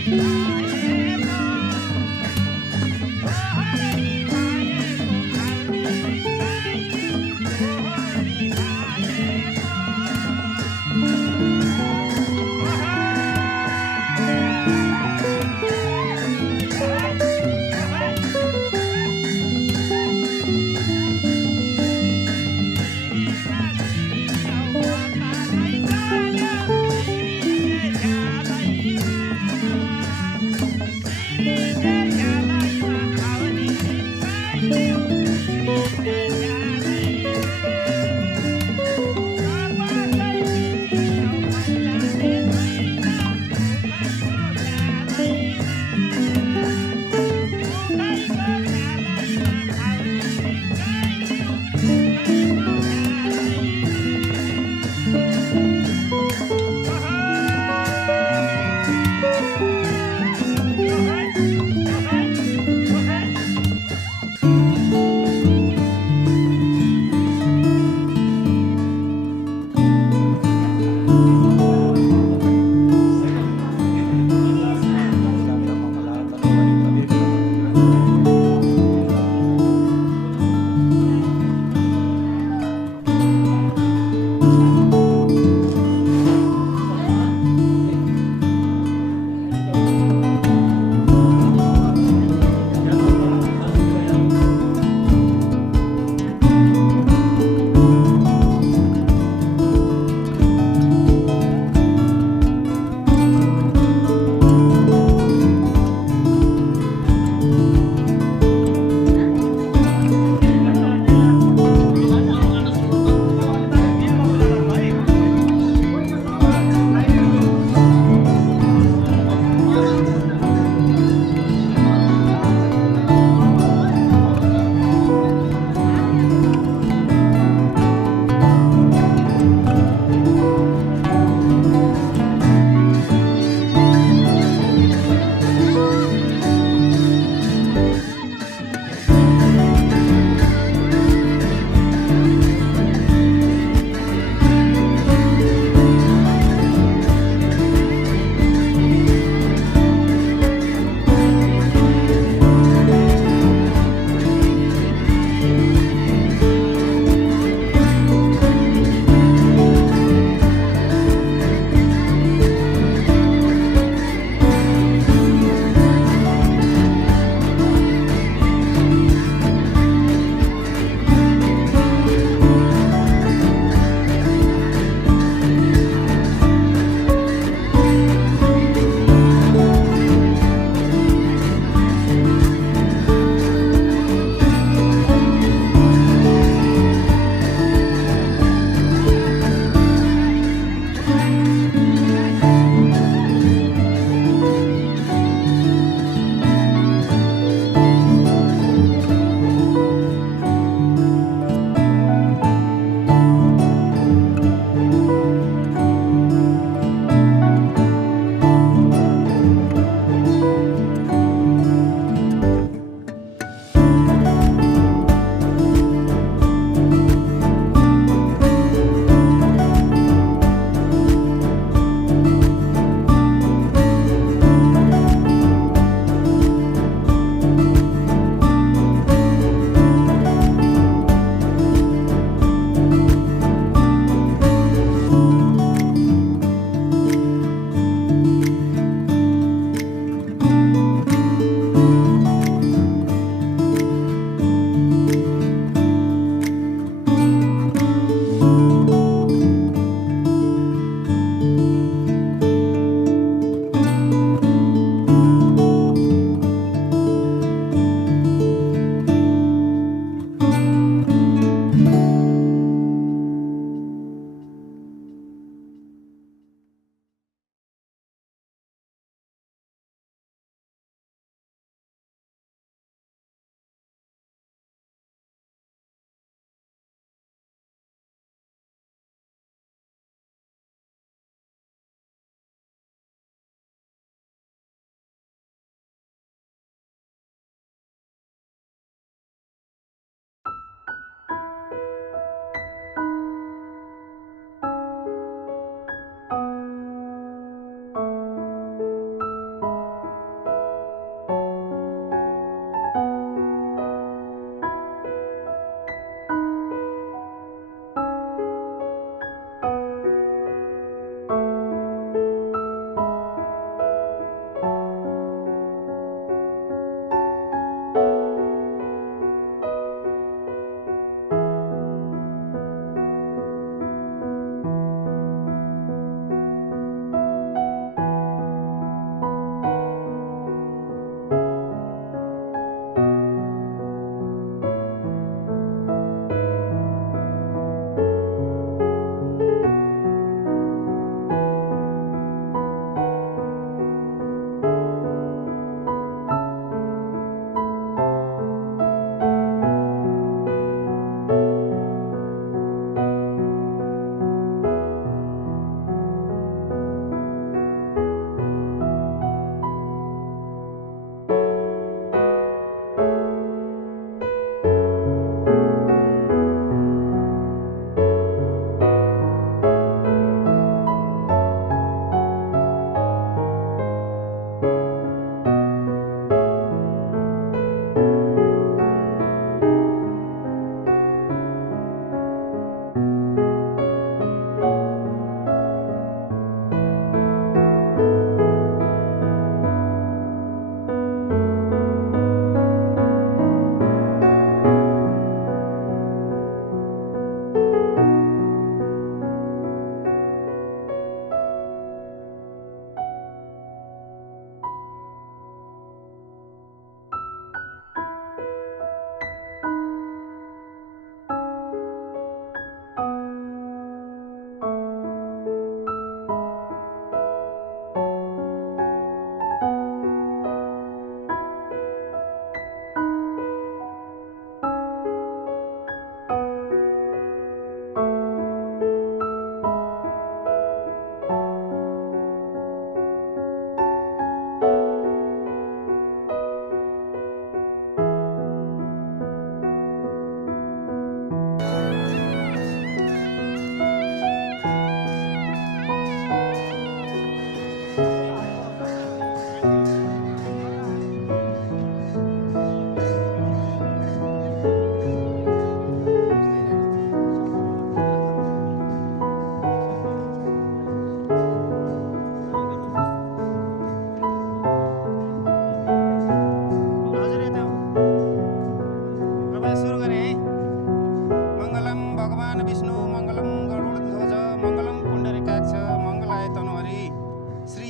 Bye.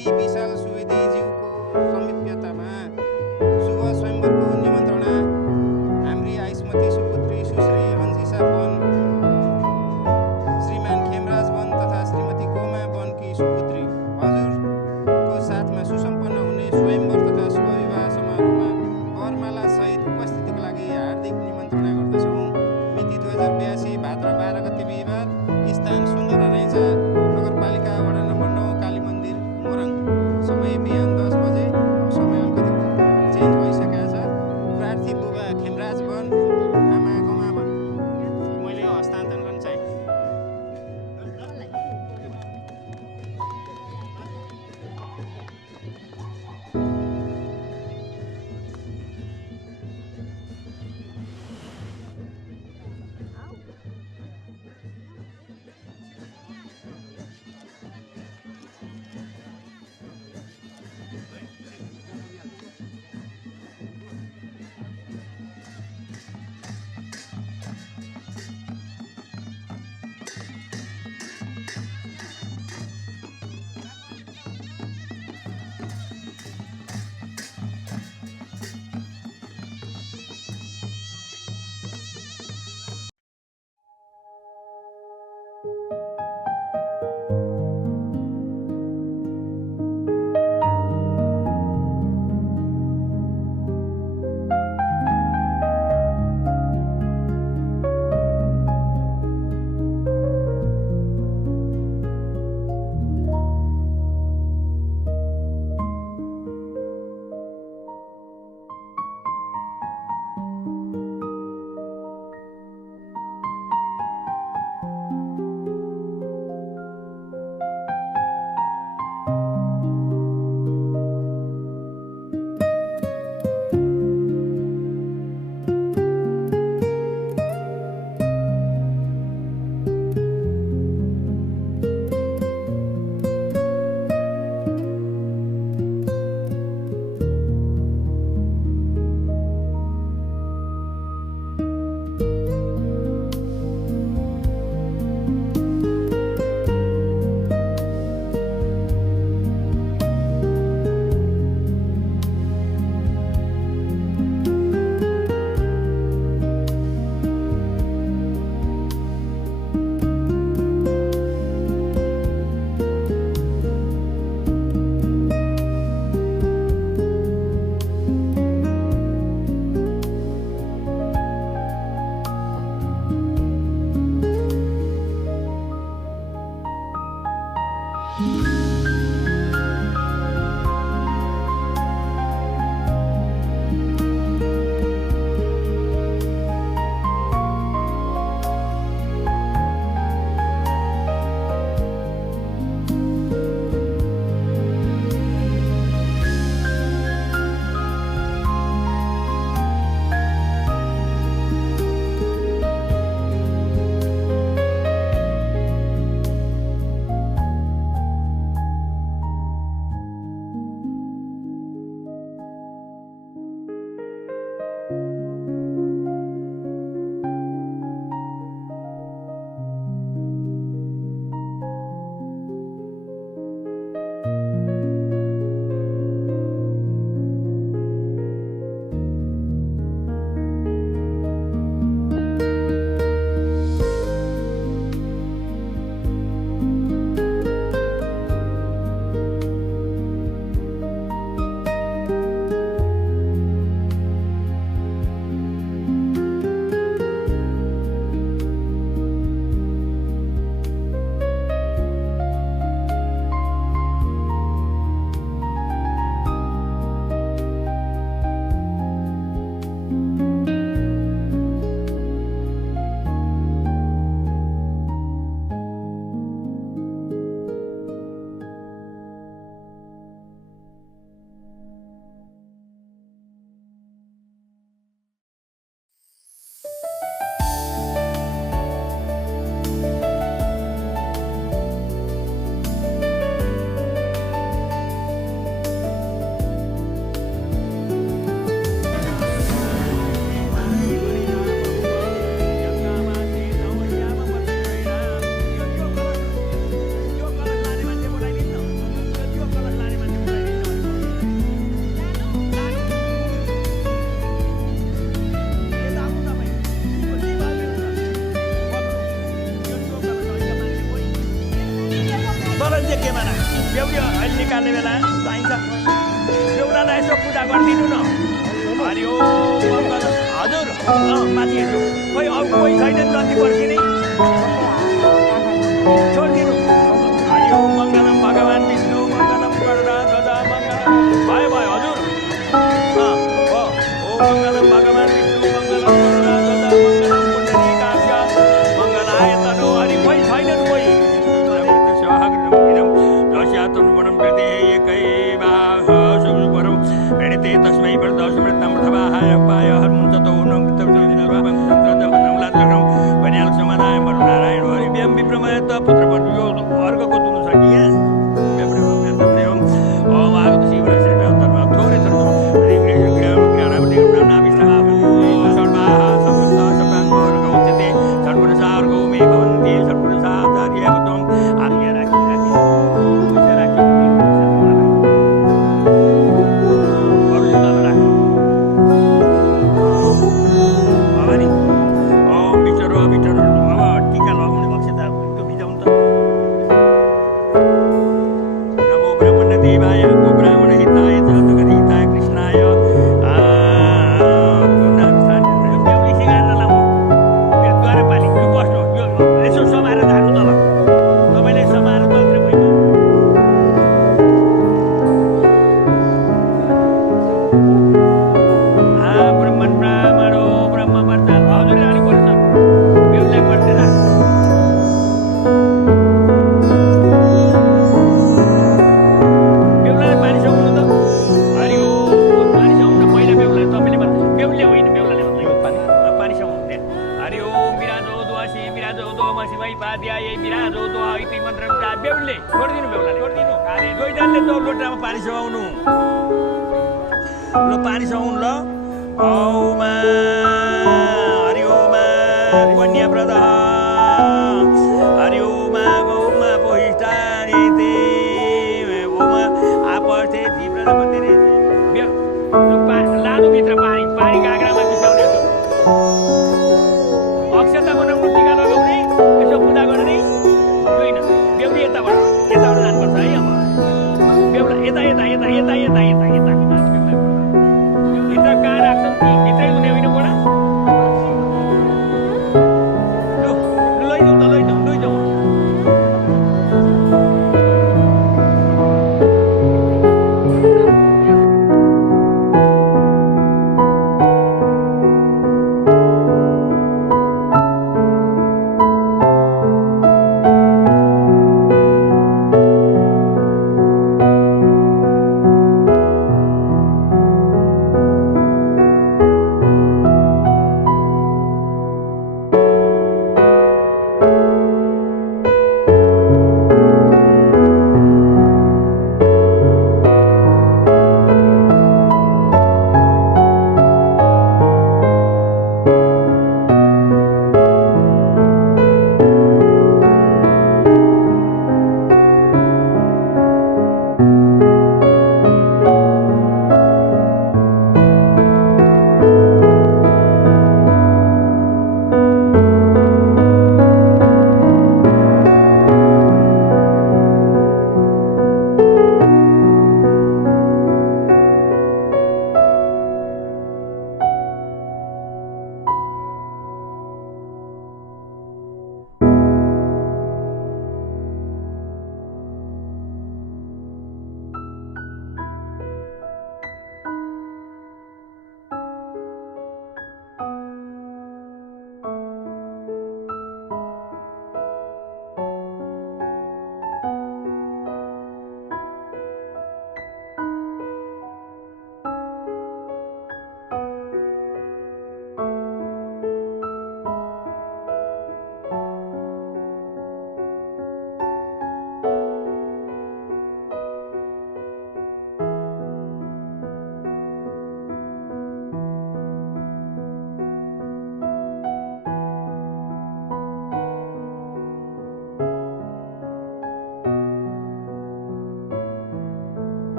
Shri Vishal सुवेदीज्यूको संमिप्यतामा शुभ स्वयंवरको निमन्त्रणा हाम्री आइसमती सुपुत्री सुश्री अन्जिसा वन, श्रीमान खेमराज वन तथा श्रीमती गोमा वनकी सुपुत्री हजुरको साथमा सुसम्पन्न हुने स्वयंवर तथा शुभ विवाह समारोहमा वरमाला सहित उपस्थितिको लागि हार्दिक निमन्त्रणा गर्दछौँ। मिति 2082 भाद्र 12 गते बिहिबार, स्थान सुन्दर रैजा, नगरपालिका वडा नम्बर 9 काली मन्दिर मोरङ। समय बिहान 10 बजे। अब समय अलिकति चेन्ज भइसकेको छ। प्रार्थी बुबा खेमराज वन, आमा गोमा वन। मैले यो हस्तान्तरण चाहिँ हाल्ने बेला चाहिन्छ बेहुलालाई यसो पूजा गरिदिनु न हरि ओम मङ्गल हजुर माथि हेर्नु खोइ अरू कोही छैन जति पर्खिने छोडिदिनु हरि ओम मङ्गलम भगवान् विष्णु मङ्गलम गरुडध्वज मङ्गलम भयो भयो हजुर हो ओम मङ्गलम भगवान् विष्णु मङ्गलम गरुडध्वज मङ्गलम पुण्डरीकाक्ष मङ्गलाय तनो हरि कोही छैनन् कोही तस्मै प्रदोषमृतमृतवाहाय उपाय हर्मुञ्चतो समानाय नारायण हरिव्यम विप्रमयत पुत्रपट्यो अर्घको दुनु छ कि यहाँ ओम आगत शिवराज थोरै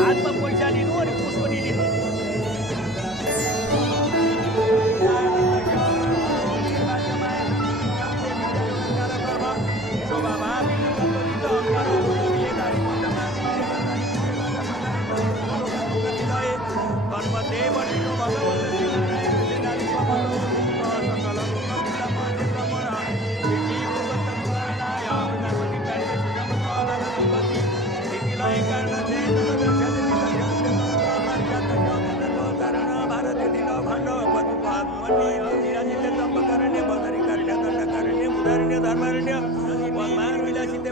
हातमा पैसा लिनु अनि पुष्पनी लिनु।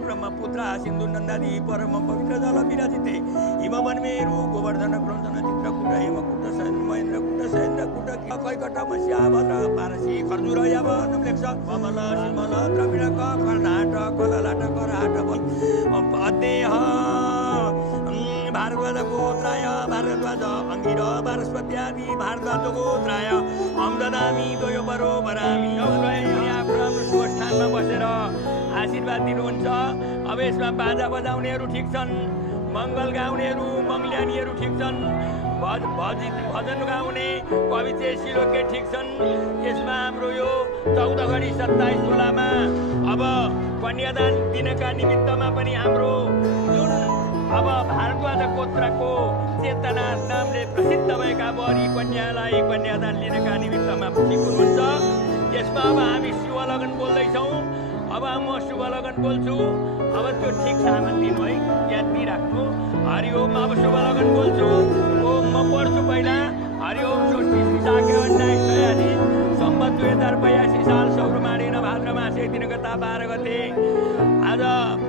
ब्रह्मपुत्र सिन्धु नन्दादि परम पवित्र जल विराजिते हिमवनमेरु गोवर्धन क्रन्दन चित्रकूट हेमकूट महेन्द्रकूट सहेन्द्रकूट कैकट मस्याभद्र पारसी खर्जुर याव नम्लेक्ष कमल सिमल द्रविडक कर्णाट कललाट कराट अदेह भारद्वाज गोत्राय भारद्वाज अङ्गिर भारस्पत्यादि भारद्वाज गोत्राय अम्ददामी दोयो बरो बरामी आफ्नो शुभस्थानमा बसेर आशीर्वाद दिनुहुन्छ। अब यसमा बाजा बजाउनेहरू ठिक छन्, मङ्गल गाउनेहरू मङ्गल्यानीहरू ठिक छन्, भजन गाउने कविचे सिलोके ठिक छन्। यसमा हाम्रो यो 14 गरी 27 तोलामा अब कन्यादान दिनका निमित्तमा पनि हाम्रो जुन अब भारद्वाज गोत्रको चेतना नामले प्रसिद्ध भएका बरी कन्यालाई कन्यादान लिनका निमित्तमा ठिक हुनुहुन्छ। यसमा अब हामी शुभ लगन बोल्दैछौँ। अब म शुभ लगन बोल्छु। अब त्यो ठिक सामान दिनु है, याद दिइराख्नु। हरिओम। अब शुभ लगन बोल्छु। ओम म पढ्छु पहिला। हरिओम स्वस्ति शाके अन्याय सयाजी सम्बत 2082 साल सौरमाणेन भाद्र मासे दिनगता 12 गते आज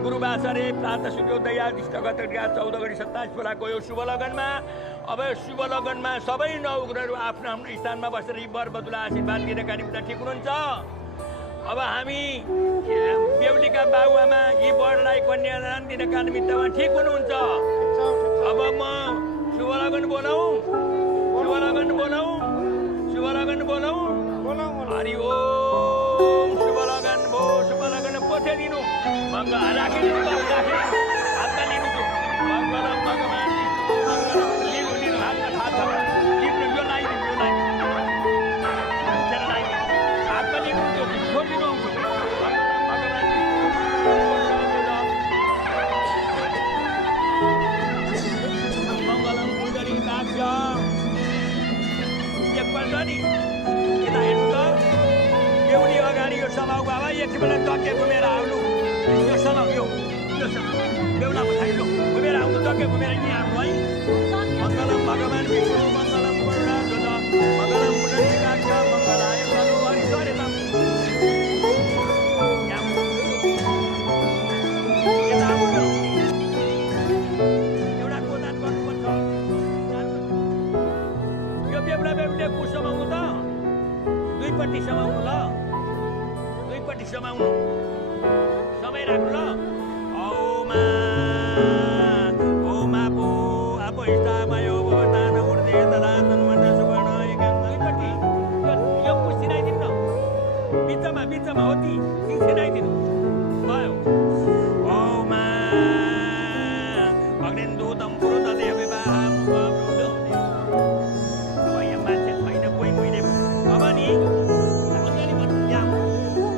गुरुबासरे प्रातः सूर्योदयादिष्ट गत 14 गरी 27 तोलाको यो शुभ लगनमा अब शुभ लगनमा सबै नवग्रहहरू आफ्नो आफ्नो स्थानमा बसेर यी वर वधुलाई आशीर्वाद दिनका निम्ति ठिक हुनुहुन्छ। अब हामी बेहुलीका बाबुआमा यी वरलाई कन्यादान दिनका निमित्तमा ठिक हुनुहुन्छ। अब म शुभ लगन बोलाउँ, शुभ लगन बोलाउँ, शुभ लगन बोलाउँ। हरि ओम। शुभ लगन भो, शुभ लगन पोथे दिनु मङ्गल राखिदिनु, हातमा लिनु त्यो मङ्गलम भगवान् विष्णु मङ्गलम लिनु लिनु हातमा थाहा छ लिनु यो लगाइदिनु यो लगाइदिनु हातमा लिनु त्यो छोडिदिनु आउँछु मङ्गलम भगवान् विष्णु मङ्गलम पुजरी काक्ष एकपल्ट नि यता हेर्नु त बेहुली अगाडि यो सभाउ बाबा एकछिन टक्के घुमेर आउनु। यो सभाउ यो बेहुला पछाडि लो घुमेर आउनु, टक्के घुमेर यहीँ आउनु है। मङ्गलम भगवान् विष्णु मङ्गलम गरुडाध्वज मङ्गलम पुण्डरीकाक्ष मङ्गलाय तनु हरिश्वरे त यता आउनु। एउटा गोदान गर्नुपर्छ। यो बेहुला बेहुलीले को समाउनु त? दुईपट्टि समाउनु ल, दुईपट्टि समाउनु सबै राख्नु ल। औमा ओमा पो अब इष्टामयो भवतान ऊर्ध्वे दलातन मन्त्र सुवर्ण एकाङ्ग दुईपट्टि यो पुस्ति नाइदिनु न, बिचमा बिचमा हो ती सिनाइदिनु भयो। औमा अग्निन्दूतम पुरुत देव विवाहम अब यहाँ मान्छे छैन कोही मैले अब नि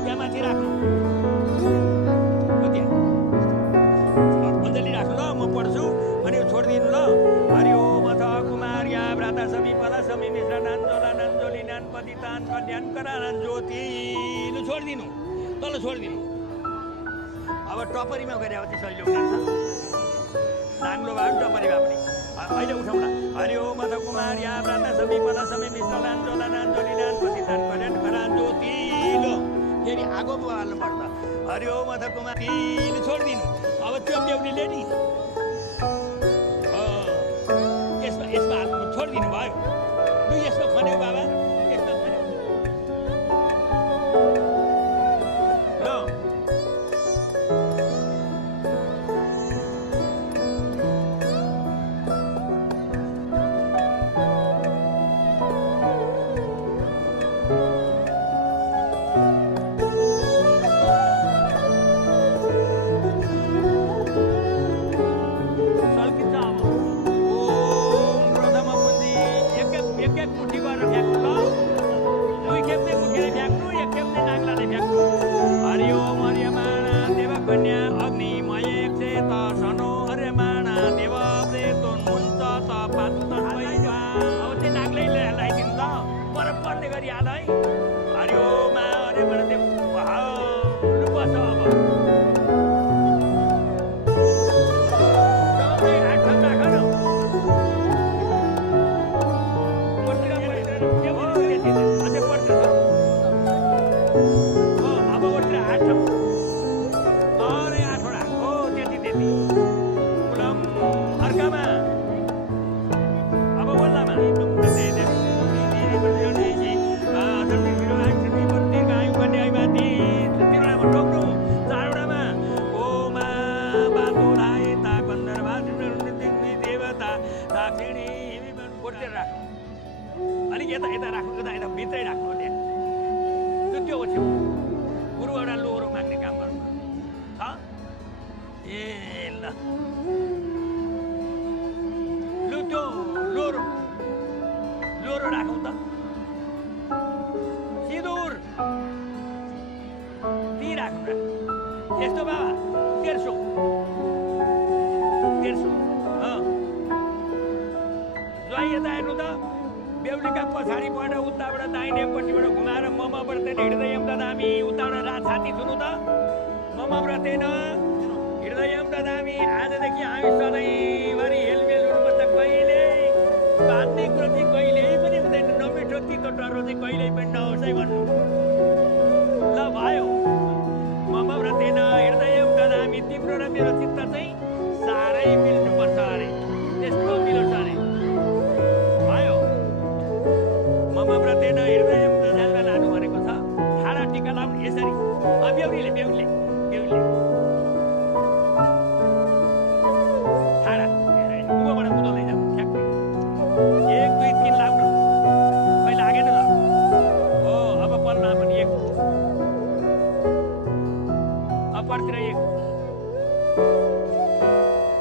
त्यहाँ माथि राख्नु अञ्जली राख्नु ल। म पढ्छु अनि छोडिदिनु ल। हरि ओम अथ कुमार्या व्रता समी फला समी मिश्र नान्जोला नान्जोली नानपति तान कल्याण करान ज्योति लु छोडिदिनु तल छोडिदिनु। अब टपरीमा गएर अब त्यसरी ल्याउनु नाङ्लो भए पनि टपरी भए पनि अहिले उठाउँला। हरि ओम अथ कुमार्या व्रता समी फला समी मिश्र नान्जोला नान्जोली नानपति तान कल्याण करान ज्योति ल। फेरि आगो पो हाल्नु पर्छ। हरि ओम अथ कुमारी छोडिदिनु। अब त्यो बेहुलीले नि यसमा यसमा हात छोडिदिनु भयो। लु यसमा खन्यो बाबा, यसमा खन्यो ल। मेक्षे त सनो अरे माना देव प्रेतोन मुन्छ त पातुतन पैसा अब चाहिँ नाग्लै लगाइदिनु त पर पर्ने गरी हाल है हरिओ मा अरे mana देव लु बस अब सबै आठ राख न पर्तिर अझै पर्छ अब ओर्तिर आठ अरे आठवटा हो त्यति गुलाम अर्कामा अब वल्लामा ठोक्नु चारवटामा ओमा बातोलाए ता गन्धर्वा देवता साक्षिणी ओर्तिर राख्नु अलिक यता यता राख्नु यता भित्रै राख्नु त्यहाँ त्यो छेउ गुरुवटा लोहोरो माग्ने काम गर्नु छ ए ल लु त्यो लोहोरो राखौँ त सिन्दुर ती राख्नु यस्तो बाबा 150 ज्वाइँ यता हेर्नु त बेहुलीका पछाडिबाट उताबाट दाहिनेपट्टिबाट घुमाएर ममबाट हृदयम ददामी उताबाट रात छाती सुन्नु त ममव्रतेन हृदयम ददामी आजदेखि हामी सधैँभरि हेलमेल हुनुपर्छ कहिले बाँध्ने कुरो चाहिँ कहिल्यै पनि हुँदैन नमिठो तितो डरो चाहिँ कहिल्यै पनि नहोस् है भन्नु ल भयो ममव्रतेन हृदयम ददामी तिम्रो र मेरो चित्त चाहिँ साह्रै मिल्नुपर्छ अरे त्यस्तो मिलोस् अरे ममव्रतेन हृदयम ददामी लानु भनेको छ ठाडा टिका लाउनु यसरी बेहुलीले ठाडा उँभोबाट कुदाउँदै जाऊ ठ्याक्कै 1 2 3 लाग्नु खै लागेन त हो अब पल्ला पनि 1 अपरतिर 1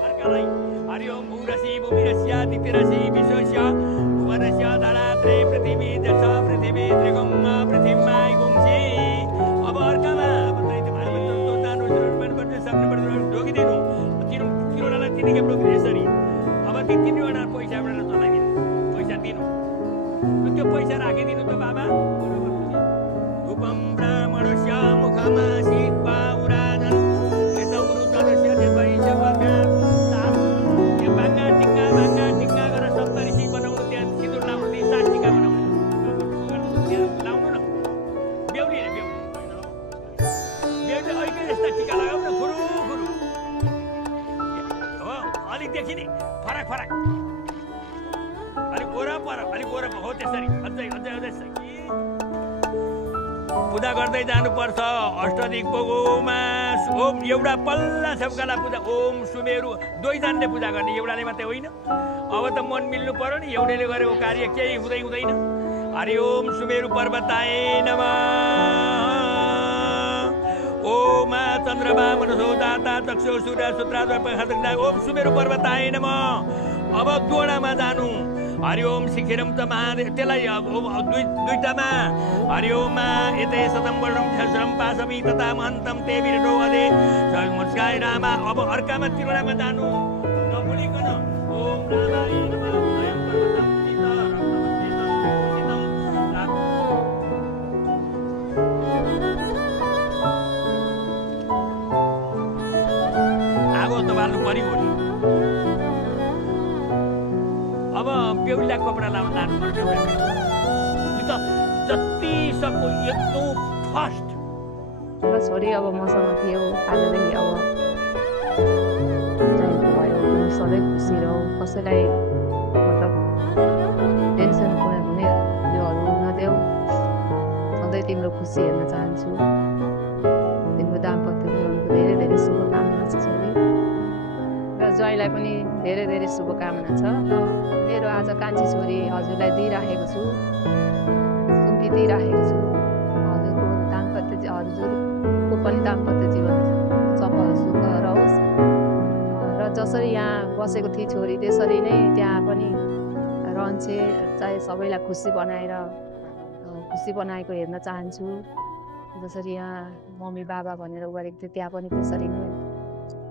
अर्कालाई हरिओम भूरसी भूमिरस्य दितिरसी विश्वस्य भुवनस्य धरात्रे पृथ्वी दश पृथ्वी त्रिगुम पृथ्वीमाई गुम्सी अब अर्कामा ढोकिदिनु तिनवटालाई तिनखेप रोकिदिनु यसरी अब ती तिनवटा पैसाबाट चलाइदिनु पैसा दिनु त्यो पैसा राखिदिनु त बाबा रूपम ब्राह्मणस्य मुखमा शिवा उराजन यता उरुतरस्य पैसा भाङ्गा टिक्का गरेर 70 बनाउनु त्यहाँ सिन्दुर लाउनु 60 टिका बनाउनु लाउनु न बेहुलीले अहिले यस्ता टिका लगाऊ न खुरु हो अलिक देखिने फरक अलिक वरपर हो त्यसरी अझै पूजा गर्दै जानुपर्छ अष्टदिक्पालमा ओम एउटा पल्ला सबकाला पूजा ओम सुमेरु दुईजनाले पूजा गर्ने एउटाले मात्रै होइन अब त मन मिल्नु पर्यो नि एउटाले गरेको कार्य केही हुँदैन हरि ओम सुमेरु पर्वताय नमः ओम चन्द्रमा मनसो दाता चक्षु सूर्य सूत्राद्वय ओम सुमेरु पर्वताय नमः अब दोडामा जानु हरि ओम शिखिरम त महादेव त्यसलाई दुईटामा हरि ओम यतै सतम वर्णम सहस्रम पासमी तथा महन्तम ते विरटो अदे नमस्कार रामा अब अर्कामा तिनवटामा जानु नभुलिकन ओम रामाय नमः स्वयं पर्वतम सीता आगो त बाल्नु पर्यो नि अब बेहुलीलाई कपडा लाउनु लानुपर्छ त्यो त जति सक्दो एकदम फर्स्ट छोरी अब मसँग थियो आजदेखि अब भयो सधैँ खुसी रहो कसैलाई मतलब टेन्सन हुने त्योहरू नदेऊ सधैँ तिम्रो खुसी हेर्न चाहन्छु तिम्रो दाम्पत्य जीवनको धेरै शुभकामना छ छोरी र ज्वाइँलाई पनि धेरै शुभकामना छ मेरो आज कान्छी छोरी हजुरलाई दिइराखेको छु सुम्पी दिइराखेको छु हजुरको पनि दाम्पत्य जीवन सफल सुख रहोस् र जसरी यहाँ बसेको थिए छोरी त्यसरी नै त्यहाँ पनि रहन्छे चाहे सबैलाई खुसी बनाएको हेर्न चाहन्छु जसरी यहाँ मम्मी बाबा भनेर गरेको थियो त्यहाँ पनि त्यसरी नै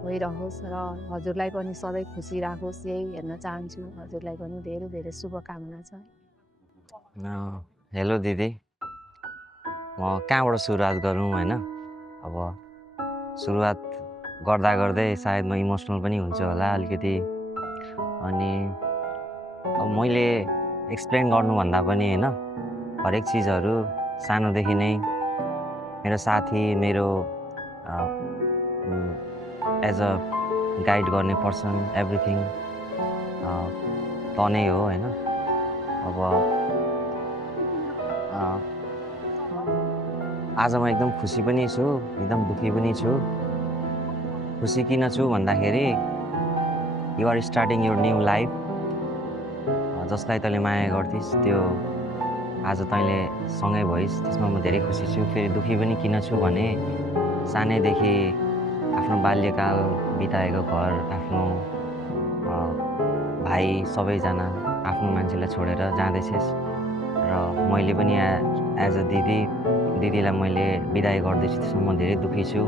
भइरहोस् र हजुरलाई पनि सधैँ खुसी राखोस् यही हेर्न चाहन्छु। हजुरलाई पनि धेरै धेरै शुभकामना छ। हेलो दिदी, म कहाँबाट सुरुवात गरौँ होइन? अब सुरुवात गर्दा गर्दै सायद म इमोसनल पनि हुन्छु होला अलिकति। अनि अब मैले एक्सप्लेन गर्नुभन्दा पनि होइन, हरेक चिजहरू सानोदेखि नै मेरो साथी, मेरो एज अ गाइड गर्ने पर्सन, एभ्रिथिङ त नै हो होइन। अब आज म एकदम खुसी पनि छु, एकदम दुःखी पनि छु। खुसी किन छु भन्दाखेरि you are starting your new life. जसलाई तैँले माया गर्थिस् त्यो आज तैँले सँगै भइस्, त्यसमा म धेरै खुसी छु। फेरि दुःखी पनि किन छु भने सानैदेखि आफ्नो बाल्यकाल बिताएको घर, आफ्नो भाइ सबैजना आफ्नो मान्छेलाई छोडेर जाँदैछस् र मैले पनि एज अ दिदीलाई मैले बिदाई गर्दैछु, त्यसमा म धेरै दुःखी छु।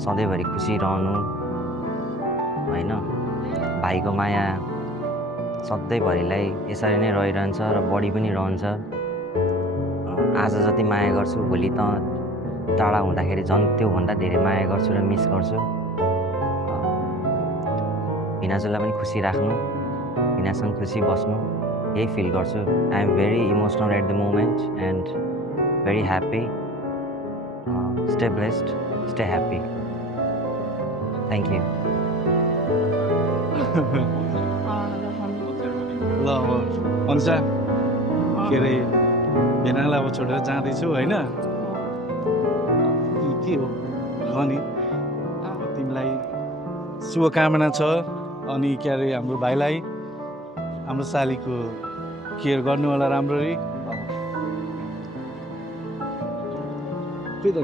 सधैँभरि खुसी रहनु होइन, भाइको माया सधैँभरिलाई यसरी नै रहिरहन्छ र बढी पनि रहन्छ। आज जति माया गर्छु भोलि त टाढा हुँदाखेरि झन् त्योभन्दा धेरै माया गर्छु र मिस गर्छु। भिनाजुलाई पनि खुसी राख्नु, भिनासँग खुसी बस्नु, यही फिल गर्छु। I am very emotional at the moment and very happy. Stay blessed, stay happy. Thank you. ल अब अनुसा के अरे भेनालाई अब छोडेर जाँदैछु होइन, के हो अनि तिमीलाई शुभकामना छ। अनि के अरे हाम्रो भाइलाई, हाम्रो सालीको केयर गर्नु होला राम्ररी। त्यही त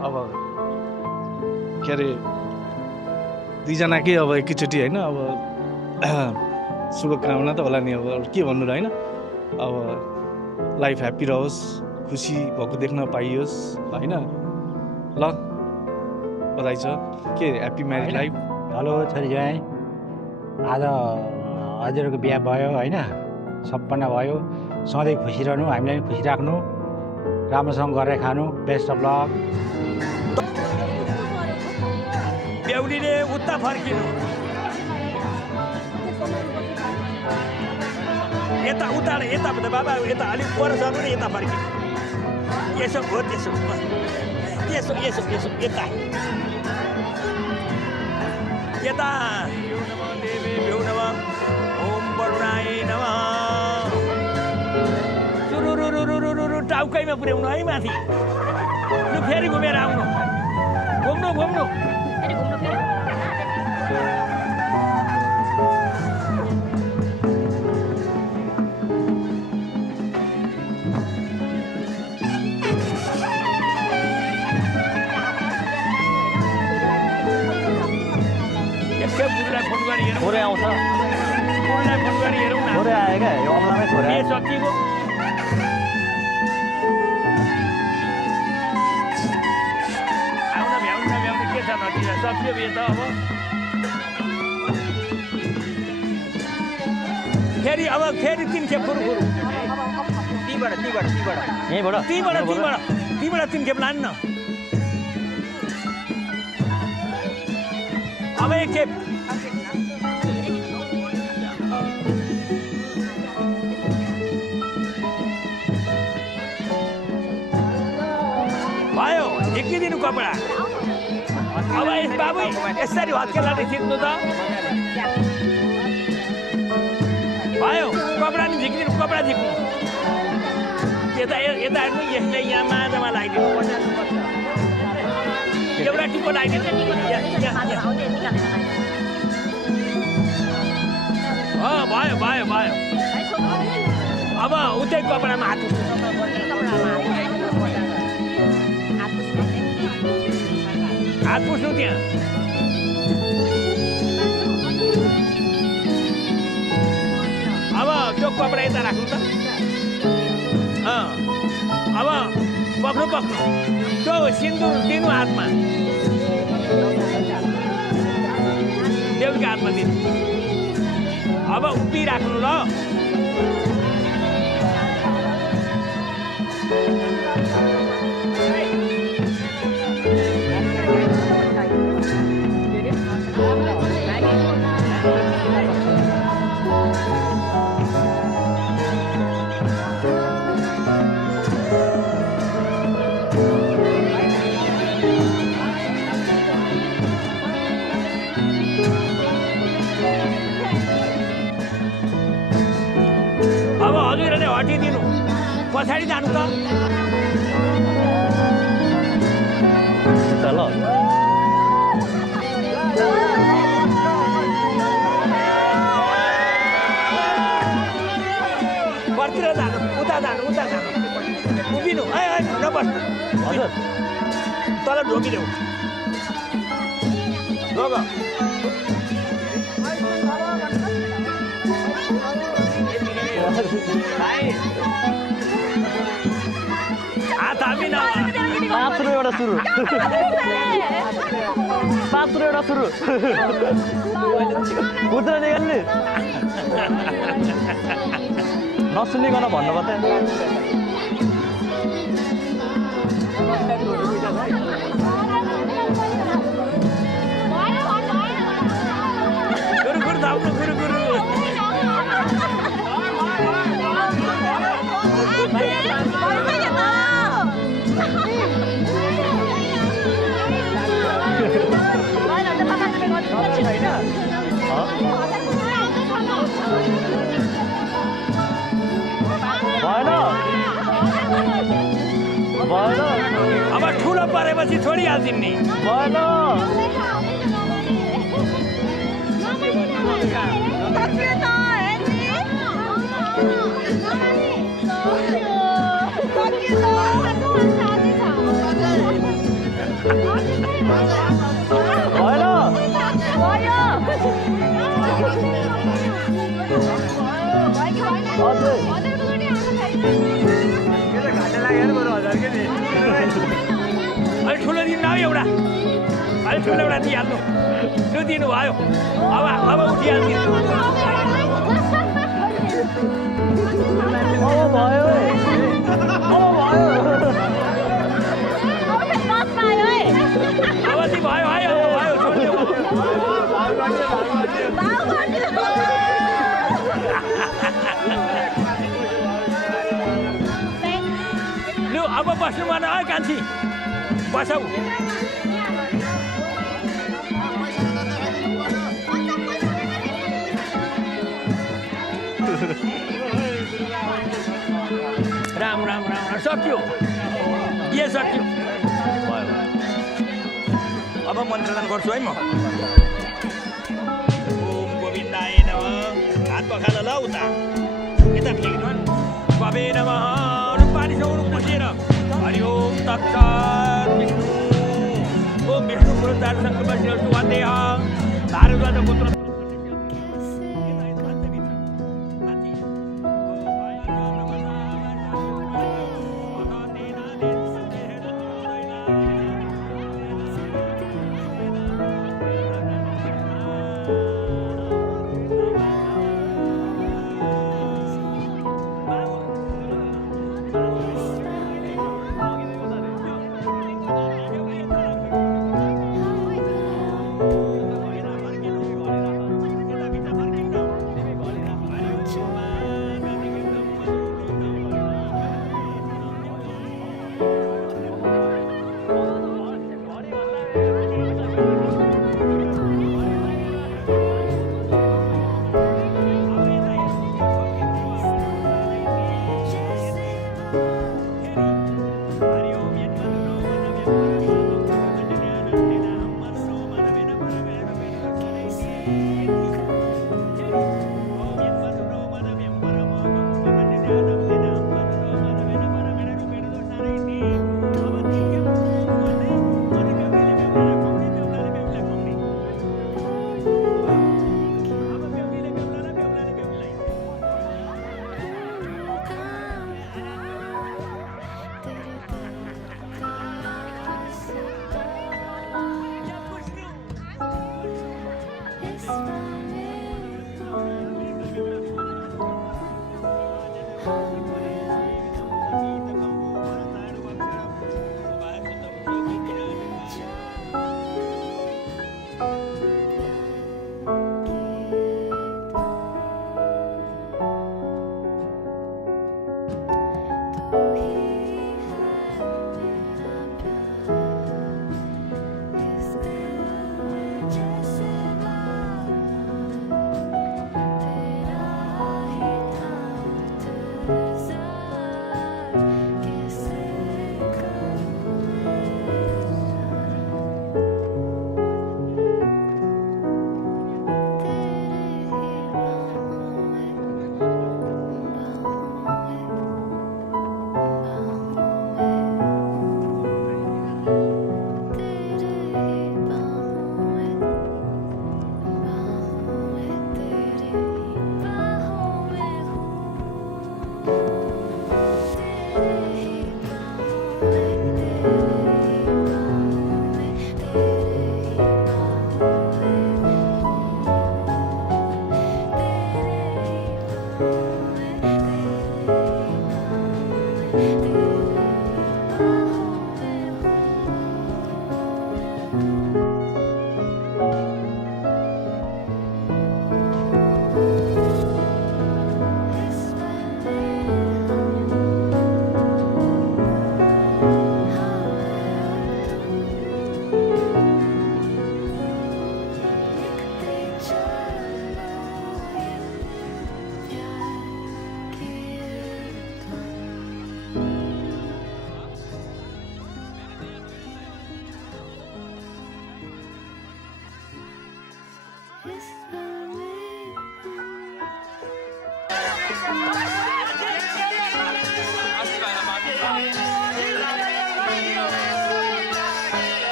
अब के अरे दुईजनाकै अब एकैचोटि होइन, अब शुभकामना त होला नि। अब के भन्नु र होइन, अब लाइफ ह्याप्पी रहोस्, खुसी भएको देख्न पाइयोस् होइन। ल बधाई छ, के ह्याप्पी म्यारिड लाइफ। हेलो छोरी ज्वाइँ, आज हजुरको बिहा भयो होइन, सम्पन्न भयो। सधैँ खुसी रहनु, हामीलाई पनि खुसी राख्नु, राम्रोसँग गरेर खानु। Best of lock. बेहुलीले उता फर्किनु, यता उता यता भन्दा बाबा यता अलिक पर जानु र यता फर्किनु। यसो हो, त्यसो यसो यसो यसो यता यता। भ्यौ नमः, ओम वरुणाय नमः। सुरुरुरुरुरुरु टाउकैमा पुर्याउनु है माथि। लु फेरि घुमेर आउनु, घुम्नु घुम्नु। थोरै आउँछ, थोरै आयो क्या, यो अम्लामै थोरै आयो। सकिएको आउन भ्याउनु नभ्याउनु के छ नतिजा, सक्यो यो त। अब फेरि 3 खेप फुरुफुरु तीबाट 3 खेप लानु न। अब 1 खेप भयो, झिकिदिनु कपडा। अब बाबु यसरी हत्केलाले खिच्नु त भयो, कपडा नि झिकिदिनु, कपडा झिक्नु। यता यता हेर्नु, यसले यहाँ माझमा लगाइदिनु, एउटा टिप्पो लगाइदिनु। भयो भयो भयो। अब उतै कपडामा हात पुस्नु त्यहाँ। यता राख्नु त अब पक्नु त्यो सिन्दुर दिनु हातमा देउका हातमा दिनु अब उभिराख्नु ल अब हजुरहरूले हटिदिनु पछाडि जानु त ल पर्तिर जानु उता जानु उभिनु नबस्नु हजुर तल ढोकिदेऊ ढोक हात हामी न 5 रुपैयाँबाट सुरु 5 रुपैयाँबाट सुरु कुद्न निकाल्ने नसुनिकन भन्नुभयो गुरु थाप्नु गुरु भएन अब ठुलो परेपछि छोडिहाल्छौँ नि भएन अलिक ठुलो दिनु न एउटा अलिक ठुलो एउटा दिइहाल्नु त्यो दिनुभयो अब उठिहाल्छु अब भयो अब चाहिँ भयो लु अब बस्नु मन कान्छी बसौ राम सक्यो के सक्यो अब मन्त्रदान गर्छु है म ओम गोविन्दाय नमः हात पखाल ल उता यता फेक्नु कवे नमः पानी सौनु पुसेर हरि ओम तत्सत् विष्णु ओम विष्णु पुरस्कार संकल्प सुवादेह नारद पुत्र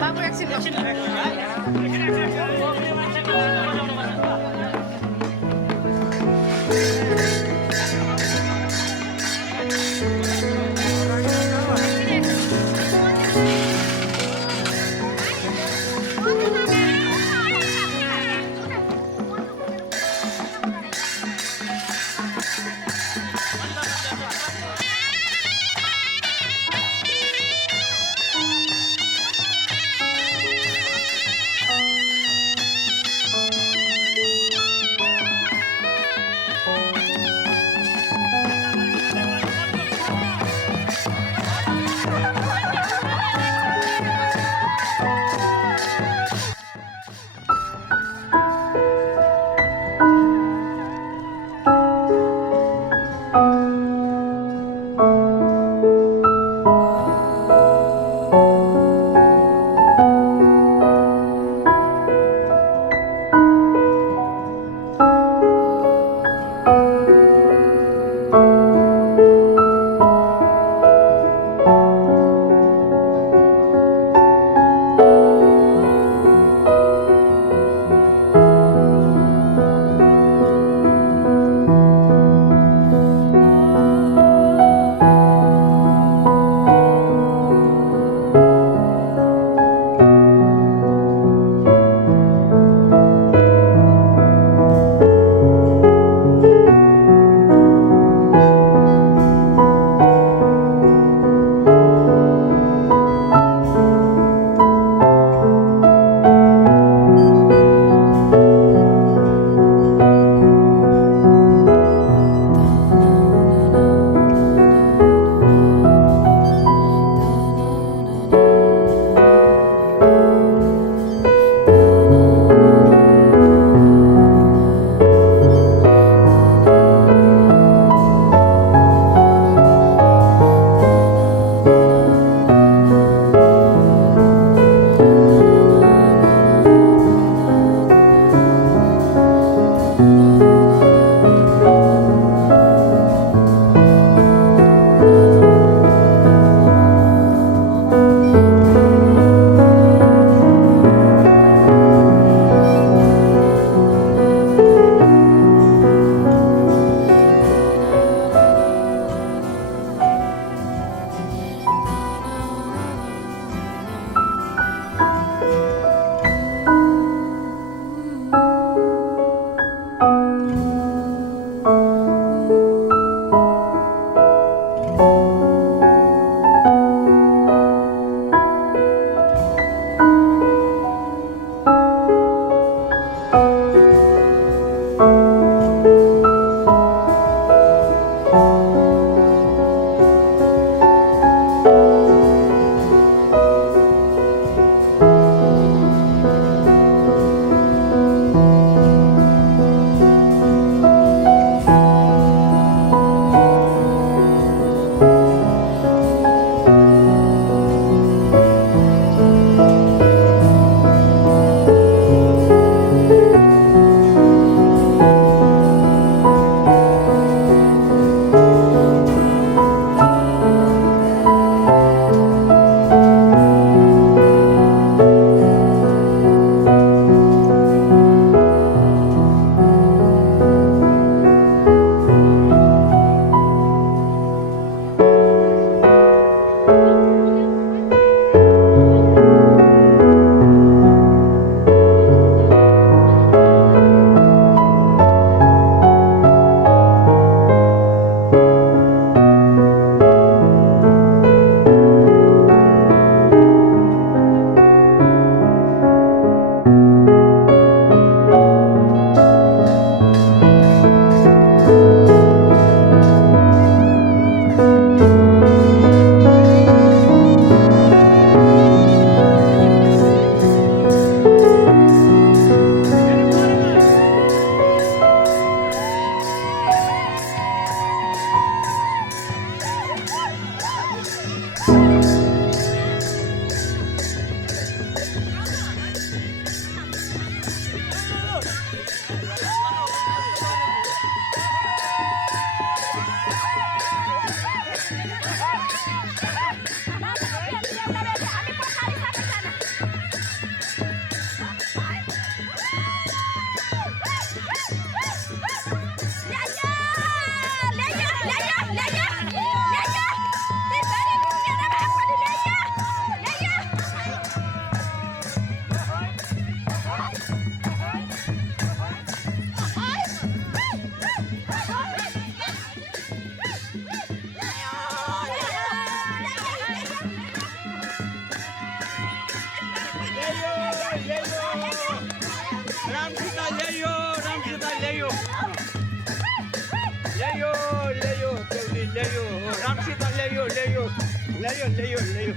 बाबु एकछिन रामसीता ल्यायो रामसीता ल्यायो ल्यायो ल्यायो ल्यायो रामसीता ल्यायो ल्यायो ल्यायो ल्यायो ल्यायो